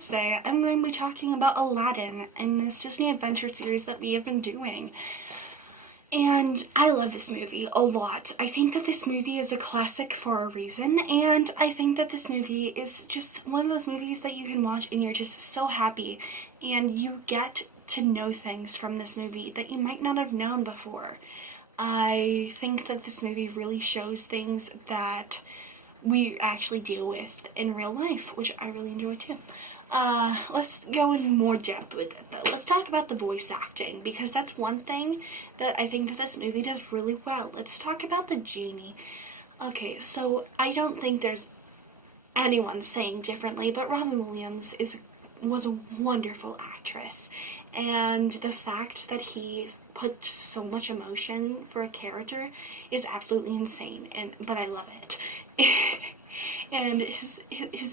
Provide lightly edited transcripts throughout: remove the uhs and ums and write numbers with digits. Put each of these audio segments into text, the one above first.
today I'm going to be talking about Aladdin in this Disney Adventure series that we have been doing. And I love this movie a lot. I think that this movie is a classic for a reason, and I think that this movie is just one of those movies that you can watch and you're just so happy, and you get to know things from this movie that you might not have known before. I think that this movie really shows things that we actually deal with in real life, which I really enjoy too. Let's go in more depth with it though. Let's talk about the voice acting, because that's one thing that I think that this movie does really well. Let's talk about the genie. Okay, so I don't think there's anyone saying differently, but Robin Williams was a wonderful actress, and the fact that he put so much emotion for a character is absolutely insane, but I love it. And his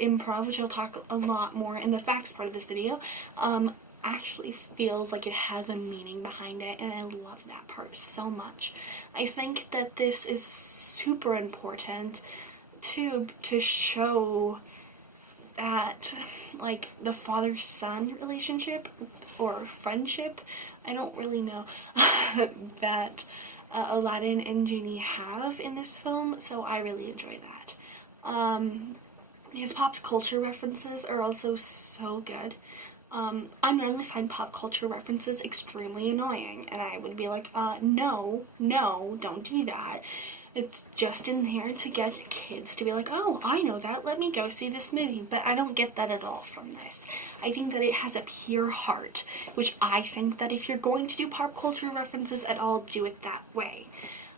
improv, which I'll talk a lot more in the facts part of this video, actually feels like it has a meaning behind it, and I love that part so much. I think that this is super important to show that, like, the father-son relationship or friendship, I don't really know, that Aladdin and Genie have in this film, so I really enjoy that. His pop culture references are also so good. I normally find pop culture references extremely annoying, and I would be like, no, don't do that. It's just in there to get kids to be like, oh, I know that, let me go see this movie. But I don't get that at all from this. I think that it has a pure heart, which I think that if you're going to do pop culture references at all, do it that way.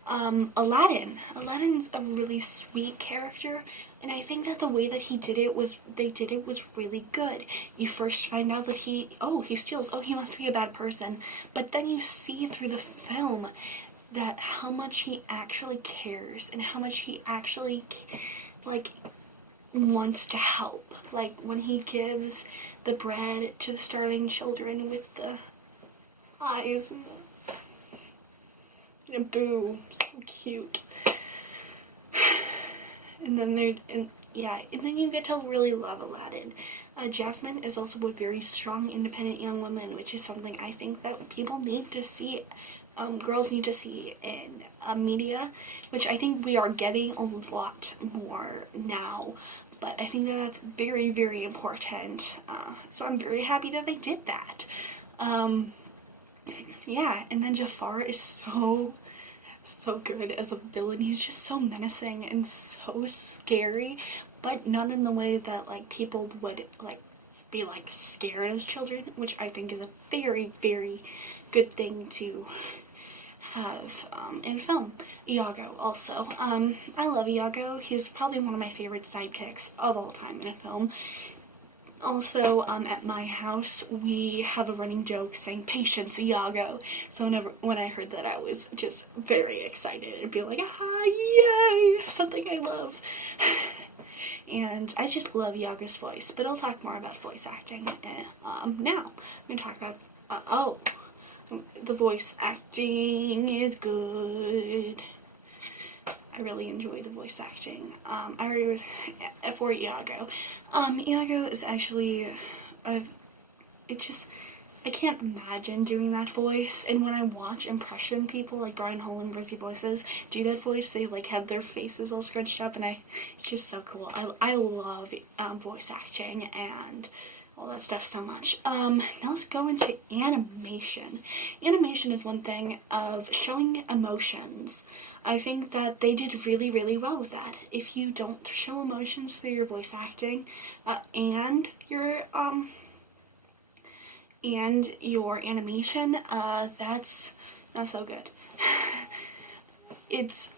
Aladdin's a really sweet character, and I think that the way that they did it was really good. You first find out that he steals, he must be a bad person, but then you see through the film that how much he actually cares and how much he actually, like, wants to help. Like, when he gives the bread to the starving children with the eyes and boo, so cute. And then and then you get to really love Aladdin. Jasmine is also a very strong, independent young woman, which is something I think that people need to see. Girls need to see in media, which I think we are getting a lot more now, but I think that that's very, very important, so I'm very happy that they did that. Yeah, and then Jafar is so good as a villain. He's just so menacing and so scary, but not in the way that, like, people would, like, be, like, scared as children, which I think is a very, very good thing to have in film. Iago also. I love Iago. He's probably one of my favorite sidekicks of all time in a film. Also, at my house, we have a running joke saying, "Patience, Iago." So when I heard that, I was just very excited and be like, yay! Something I love. And I just love Iago's voice, but I'll talk more about voice acting. Now, I'm going to talk about, the voice acting is good. I really enjoy the voice acting. For Iago. Iago is actually, I can't imagine doing that voice, and when I watch impression people like Brian Hollenberg voices do that voice, they like have their faces all scrunched up, and it's just so cool. I love voice acting and all that stuff so much. Now let's go into animation. Animation is one thing of showing emotions. I think that they did really, really well with that. If you don't show emotions through your voice acting, and your animation, that's not so good. It's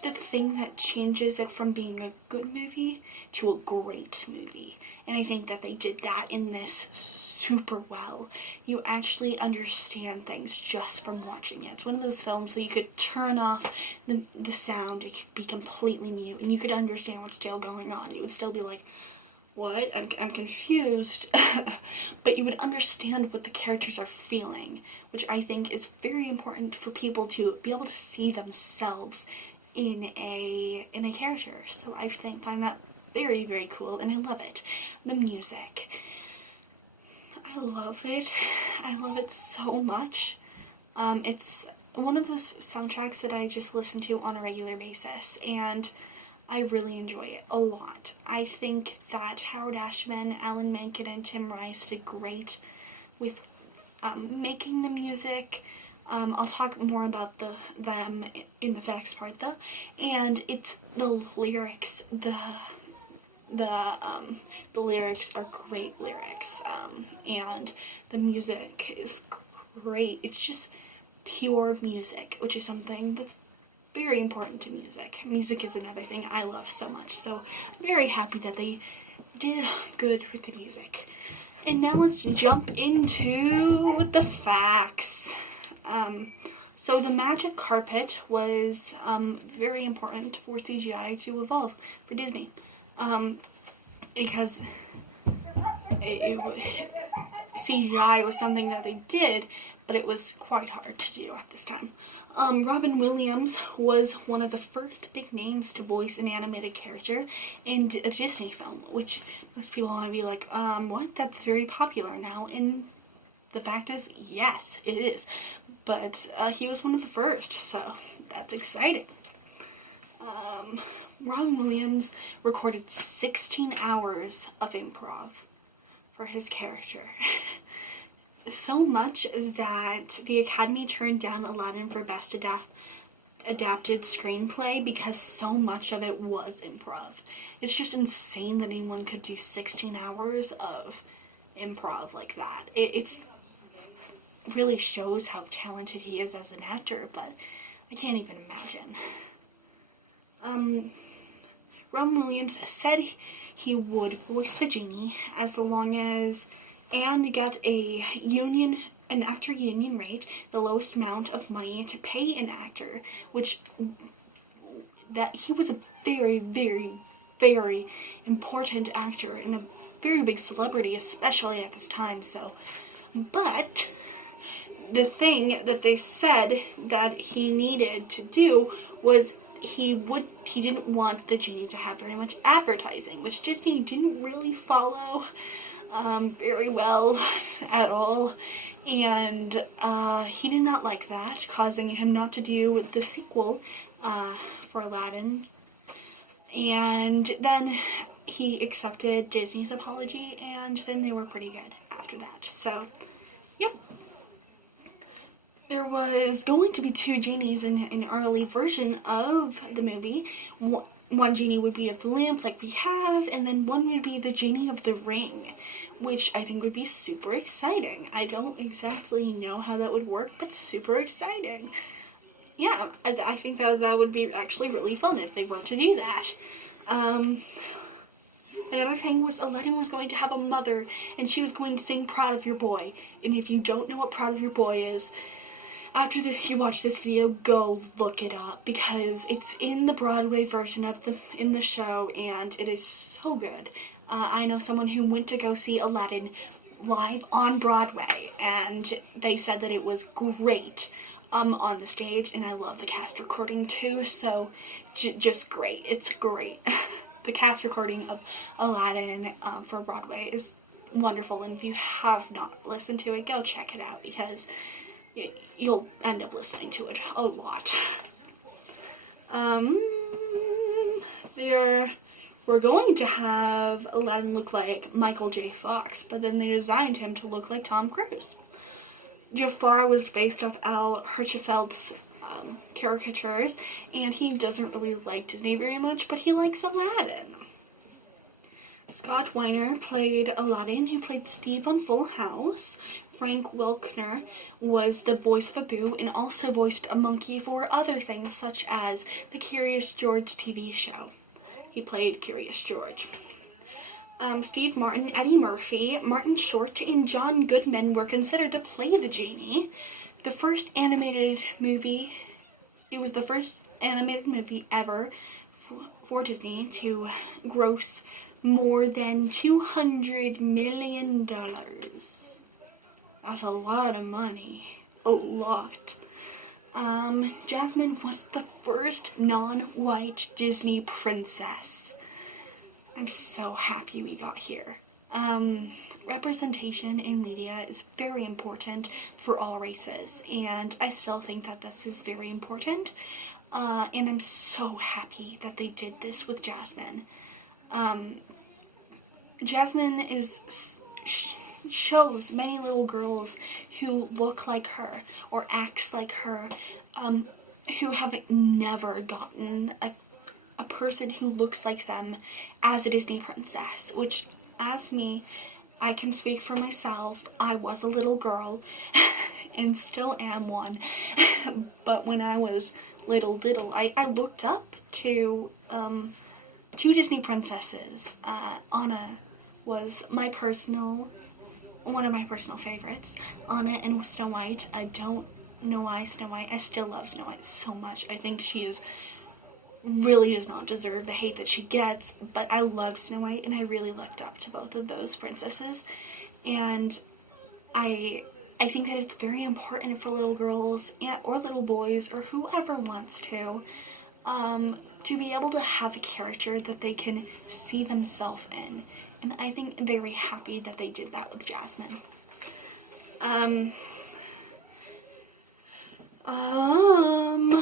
the thing that changes it from being a good movie to a great movie. And I think that they did that in this super well. You actually understand things just from watching it. It's one of those films that you could turn off the sound, it could be completely mute, and you could understand what's still going on. You would still be like, what? I'm confused. But you would understand what the characters are feeling, which I think is very important for people to be able to see themselves in a character. So I find that very, very cool, and I love it. The music. I love it. I love it so much. It's one of those soundtracks that I just listen to on a regular basis, and I really enjoy it a lot. I think that Howard Ashman, Alan Menken, and Tim Rice did great with making the music. I'll talk more about them in the facts part though. And it's the lyrics. The lyrics are great lyrics. And the music is great. It's just pure music, which is something that's very important to music. Music is another thing I love so much. So I'm very happy that they did good with the music. And now let's jump into the facts. So the magic carpet was very important for CGI to evolve for Disney. Because CGI was something that they did, but it was quite hard to do at this time. Robin Williams was one of the first big names to voice an animated character in a Disney film, which most people want to be like, what? That's very popular now. And the fact is, yes, it is. But he was one of the first, so that's exciting. Robin Williams recorded 16 hours of improv for his character. So much that the Academy turned down Aladdin for Best Adapted Screenplay because so much of it was improv. It's just insane that anyone could do 16 hours of improv like that. It's really shows how talented he is as an actor, but I can't even imagine. Robin Williams said he would voice the genie as long as Anne got an actor union rate, the lowest amount of money to pay an actor, which that he was a very, very, very important actor and a very big celebrity, especially at this time. So, but the thing that they said that he needed to do was he didn't want the genie to have very much advertising, which Disney didn't really follow very well at all, and he did not like that, causing him not to do the sequel for Aladdin. And then he accepted Disney's apology, and then they were pretty good after that. So, yep. There was going to be two genies in an early version of the movie. One genie would be of the lamp like we have, and then one would be the genie of the ring, which I think would be super exciting. I don't exactly know how that would work, but super exciting. Yeah, I think that would be actually really fun if they were to do that. Another thing was Aladdin was going to have a mother, and she was going to sing Proud of Your Boy. And if you don't know what Proud of Your Boy is, after you watch this video, go look it up, because it's in the Broadway version of the show, and it is so good. I know someone who went to go see Aladdin live on Broadway, and they said that it was great on the stage, and I love the cast recording too, so just great. It's great. The cast recording of Aladdin for Broadway is wonderful, and if you have not listened to it, go check it out, because you'll end up listening to it a lot. We're going to have Aladdin look like Michael J. Fox, but then they designed him to look like Tom Cruise. Jafar was based off Al Hirschfeld's caricatures, and he doesn't really like Disney very much, but he likes Aladdin. Scott Weiner played Aladdin, who played Steve on Full House. Frank Welker was the voice of Abu, and also voiced a monkey for other things, such as the Curious George TV show. He played Curious George. Steve Martin, Eddie Murphy, Martin Short, and John Goodman were considered to play the genie. The first animated movie, it was the first animated movie ever for Disney to gross more than $200 million. That's a lot of money. A lot. Jasmine was the first non-white Disney princess. I'm so happy we got here. Representation in media is very important for all races, and I still think that this is very important. And I'm so happy that they did this with Jasmine. Jasmine shows many little girls who look like her or act like her, who have never gotten a person who looks like them as a Disney princess, which, as me, I can speak for myself. I was a little girl and still am one. But when I was little, I looked up to two Disney princesses. Anna was one of my personal favorites. Anna and Snow White. I don't know why Snow White. I still love Snow White so much. I think she really does not deserve the hate that she gets, but I loved Snow White, and I really looked up to both of those princesses. And I think that it's very important for little girls or little boys or whoever wants to be able to have a character that they can see themselves in. And I think I'm very happy that they did that with Jasmine.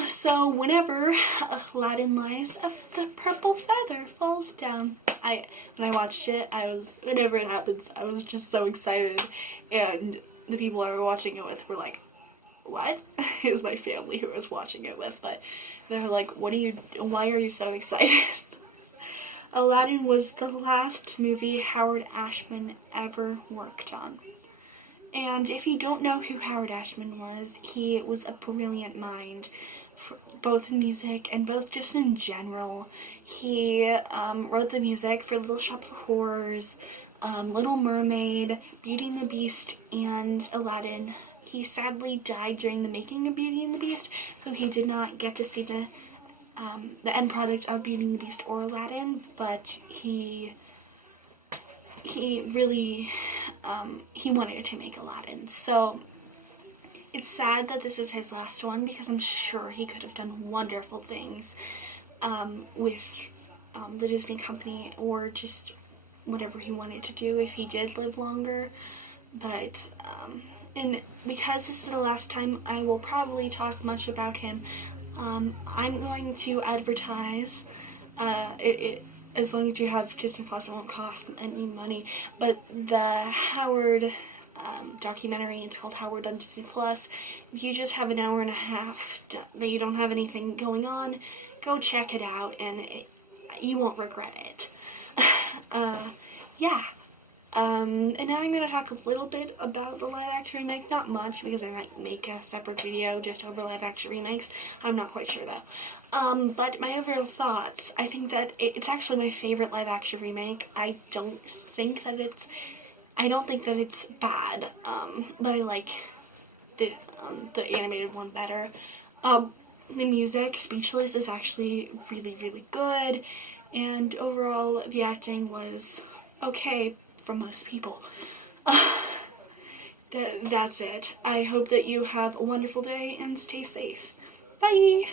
So whenever Aladdin lies, the purple feather falls down. When I watched it, whenever it happens, I was just so excited. And the people I were watching it with were like, what? It was my family who I was watching it with, but they're like, why are you so excited? Aladdin was the last movie Howard Ashman ever worked on. And if you don't know who Howard Ashman was, he was a brilliant mind, for both in music and both just in general. He wrote the music for Little Shop of Horrors, Little Mermaid, Beauty and the Beast, and Aladdin. He sadly died during the making of Beauty and the Beast, so he did not get to see the end product of Beauty and the Beast or Aladdin, but he really, he wanted to make Aladdin. So it's sad that this is his last one, because I'm sure he could have done wonderful things with the Disney company, or just whatever he wanted to do if he did live longer. But and because this is the last time I will probably talk much about him, I'm going to advertise as long as you have Disney Plus, it won't cost any money. But the Howard documentary, it's called Howard on Disney Plus. If you just have an hour and a half that you don't have anything going on, go check it out, and you won't regret it. Yeah. And now I'm going to talk a little bit about the live-action remake. Not much, because I might make a separate video just over live-action remakes. I'm not quite sure, though. But my overall thoughts, I think that it's actually my favorite live-action remake. I don't think that it's bad, but I like the animated one better. The music, Speechless, is actually really, really good, and overall, the acting was okay for most people. That's it. I hope that you have a wonderful day and stay safe. Bye!